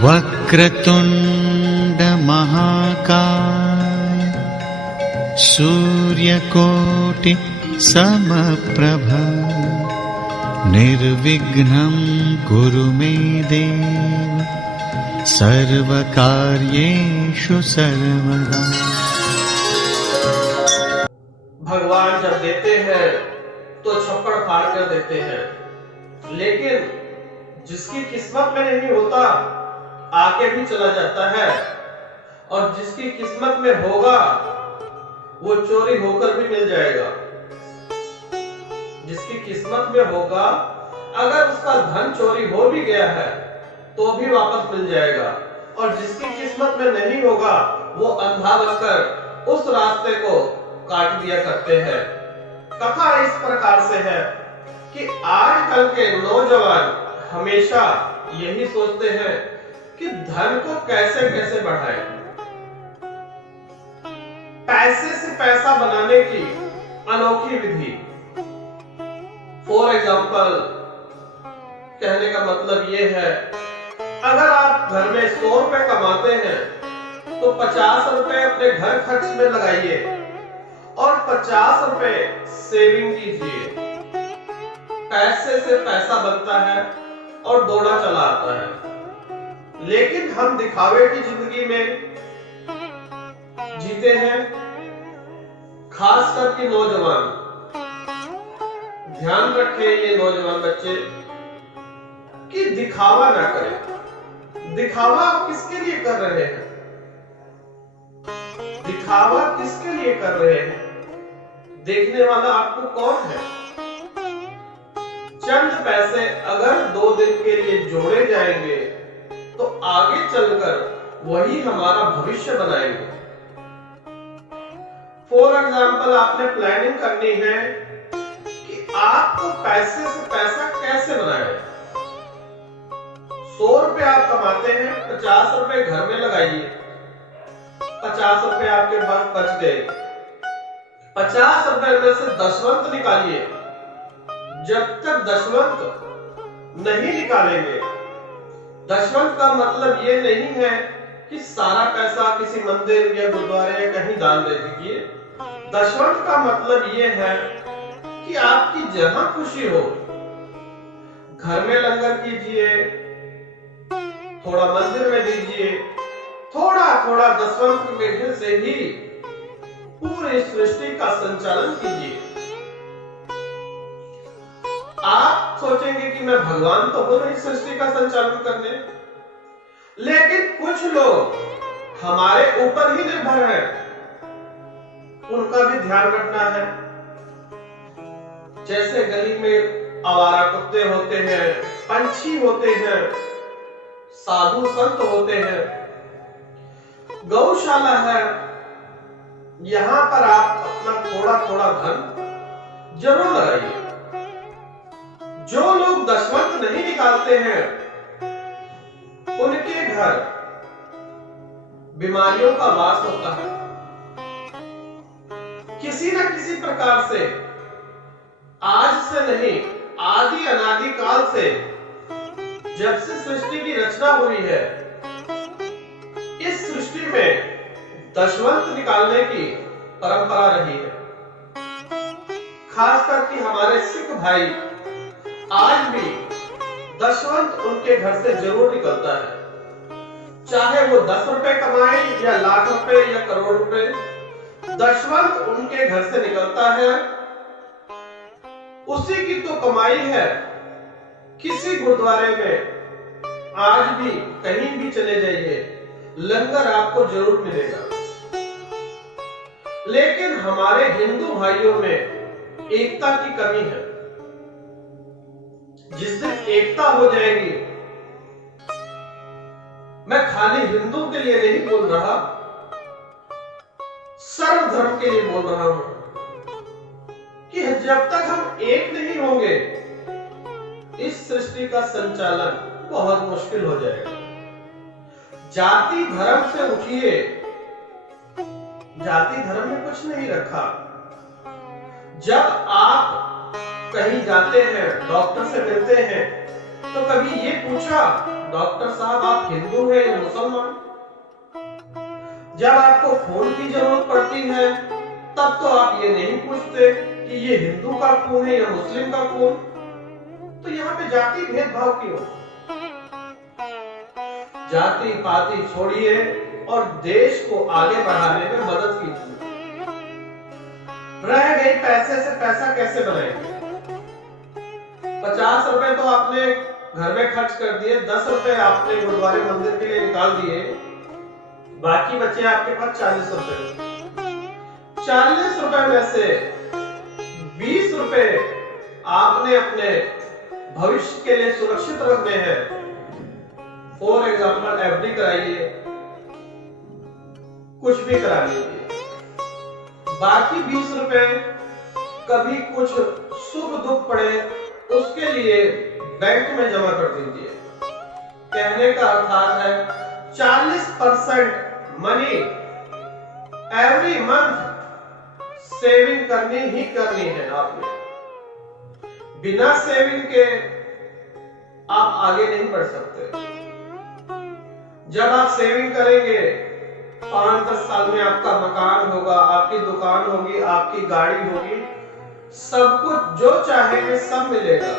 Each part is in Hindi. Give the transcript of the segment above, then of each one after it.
वक्रतुंड महाकाय सूर्यकोटि समप्रभ निर्विघ्नं कुरु मे देव सर्वकार्येषु सर्वदा। भगवान जब देते हैं तो छप्पड़ फाड़ कर देते हैं, लेकिन जिसकी किस्मत में नहीं होता आके भी चला जाता है, और जिसकी किस्मत में होगा वो चोरी होकर भी मिल जाएगा। जिसकी किस्मत में होगा, अगर उसका धन चोरी हो भी गया है तो भी वापस मिल जाएगा, और जिसकी किस्मत में नहीं होगा वो अंधा बनकर उस रास्ते को काट दिया करते हैं। कथा इस प्रकार से है कि आजकल के नौजवान हमेशा यही सोचते हैं कि धन को कैसे कैसे बढ़ाएं। पैसे से पैसा बनाने की अनोखी विधि। फॉर एग्जाम्पल, कहने का मतलब ये है, अगर आप घर में 100 रुपए कमाते हैं तो 50 रुपए अपने घर खर्च में लगाइए और 50 रुपए सेविंग कीजिए। पैसे से पैसा बनता है और दौड़ा चला आता है। लेकिन हम दिखावे की जिंदगी में जीते हैं, खास करके नौजवान। ध्यान रखें ये नौजवान बच्चे कि दिखावा ना करें। दिखावा आप किसके लिए कर रहे हैं? दिखावा किसके लिए कर रहे हैं? देखने वाला आपको कौन है? चंद पैसे अगर 2 दिन के लिए जोड़े जाएंगे तो आगे चलकर वही हमारा भविष्य बनाएंगे। फॉर एग्जाम्पल, आपने प्लानिंग करनी है कि आपको पैसे से पैसा कैसे बनाए। 100 रुपए आप कमाते हैं, 50 रुपए घर में लगाइए, 50 रुपए आपके पास बच गए। 50 रुपए में से दशवंत निकालिए। जब तक दशवंत नहीं निकालेंगे, दशवंत का मतलब ये नहीं है कि सारा पैसा किसी मंदिर या गुरुद्वारे या कहीं दान दे दीजिए। दशवंत का मतलब ये है कि आपकी जहां खुशी हो, घर में लंगर कीजिए, थोड़ा मंदिर में दीजिए, थोड़ा थोड़ा दशवंत में से ही पूरी सृष्टि का संचालन कीजिए। आप सोचेंगे कि मैं भगवान तो हूं नहीं सृष्टि का संचालन करने, लेकिन कुछ लोग हमारे ऊपर ही निर्भर हैं, उनका भी ध्यान रखना है। जैसे गली में आवारा कुत्ते होते हैं, पंछी होते हैं, साधु संत होते हैं, गौशाला है, यहां पर आप अपना थोड़ा थोड़ा धन जरूर लगाइए। जो लोग दशवंत नहीं निकालते हैं उनके घर बीमारियों का वास होता है। किसी न किसी प्रकार से, आज से नहीं, आदि अनादि काल से, जब से सृष्टि की रचना हुई है, इस सृष्टि में दशवंत निकालने की परंपरा रही है। खासकर कि हमारे सिख भाई आज भी दशवंत उनके घर से जरूर निकलता है। चाहे वो 10 रुपए कमाए या लाख रुपए या करोड़ रुपए, दशवंत उनके घर से निकलता है। उसी की तो कमाई है। किसी गुरुद्वारे में आज भी कहीं भी चले जाइए, लंगर आपको जरूर मिलेगा। लेकिन हमारे हिंदू भाइयों में एकता की कमी है। जिस दिन एकता हो जाएगी, मैं खाली हिंदू के लिए नहीं बोल रहा, सर्व धर्म के लिए बोल रहा हूं कि जब तक हम एक नहीं होंगे, इस सृष्टि का संचालन बहुत मुश्किल हो जाएगा। जाति धर्म से उठिए। जाति धर्म में कुछ नहीं रखा। जब आप कहीं जाते हैं, डॉक्टर से मिलते हैं, तो कभी ये पूछा डॉक्टर साहब आप हिंदू हैं या मुसलमान? जब आपको खून की जरूरत पड़ती है तब तो आप ये नहीं पूछते कि ये हिंदू का खून है या मुस्लिम का खून। तो यहाँ पे जाति भेदभाव क्यों? जाति पाति छोड़िए और देश को आगे बढ़ाने में मदद कीजिए। रह गई पैसे से पैसा कैसे बनाएंगे? 50 रुपए तो आपने घर में खर्च कर दिए, 10 रुपए आपने गुरुद्वारे मंदिर के लिए निकाल दिए, बाकी बचे आपके पास 40 रुपए। 40 रुपए में से 20 रुपए आपने अपने भविष्य के लिए सुरक्षित रखने हैं। फॉर एग्जाम्पल एफडी कराइए, कुछ भी करा लीजिए। बाकी 20 रुपए कभी कुछ सुख दुख पड़े उसके लिए बैंक में जमा कर दीजिए। कहने का अर्थात है 40% मनी एवरी मंथ सेविंग करनी ही करनी है आपने। बिना सेविंग के आप आगे नहीं बढ़ सकते। जब आप सेविंग करेंगे 5-10 साल में आपका मकान होगा, आपकी दुकान होगी, आपकी गाड़ी होगी, सब कुछ जो चाहेंगे सब मिलेगा।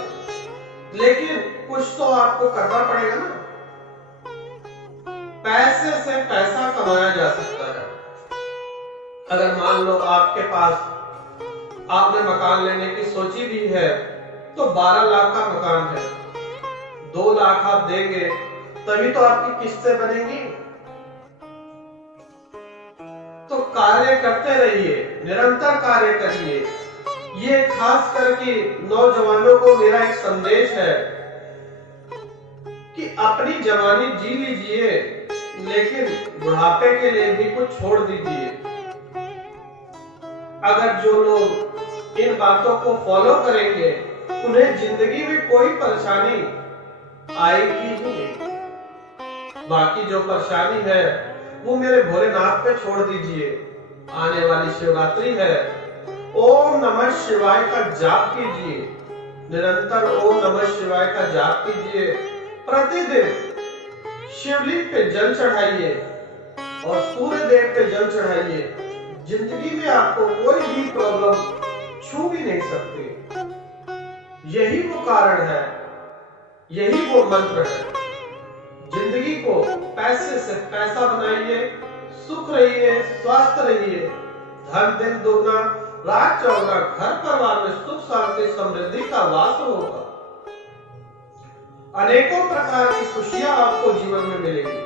लेकिन कुछ तो आपको करना पड़ेगा ना। पैसे से पैसा कमाया जा सकता है। अगर मान लो आपके पास आपने मकान लेने की सोची भी है तो 12 लाख का मकान है, 2 लाख आप देंगे तभी तो आपकी किस्तें बनेंगी। तो कार्य करते रहिए, निरंतर कार्य करिए। ये खास करके नौजवानों को मेरा एक संदेश है कि अपनी जवानी जी लीजिए, लेकिन बुढ़ापे के लिए भी कुछ छोड़ दीजिए। अगर जो लोग इन बातों को फॉलो करेंगे उन्हें जिंदगी में कोई परेशानी आएगी ही नहीं। बाकी जो परेशानी है वो मेरे भोलेनाथ पे छोड़ दीजिए। आने वाली शिवरात्रि है, ओम नमः शिवाय का जाप कीजिए, निरंतर ओम नमः शिवाय का जाप कीजिए। प्रतिदिन शिवलिंग पे जल चढ़ाइए और सूर्य देव पे जल चढ़ाइए। जिंदगी में आपको कोई भी प्रॉब्लम छू भी नहीं सकती। यही वो कारण है, यही वो मंत्र है। जिंदगी को पैसे से पैसा बनाइए, सुख रहिए, स्वस्थ रहिए, धन दिन दुगना रात चौगुना, घर परिवार में सुख शांति समृद्धि का वास होगा। अनेकों प्रकार की खुशियां आपको जीवन में मिलेगी।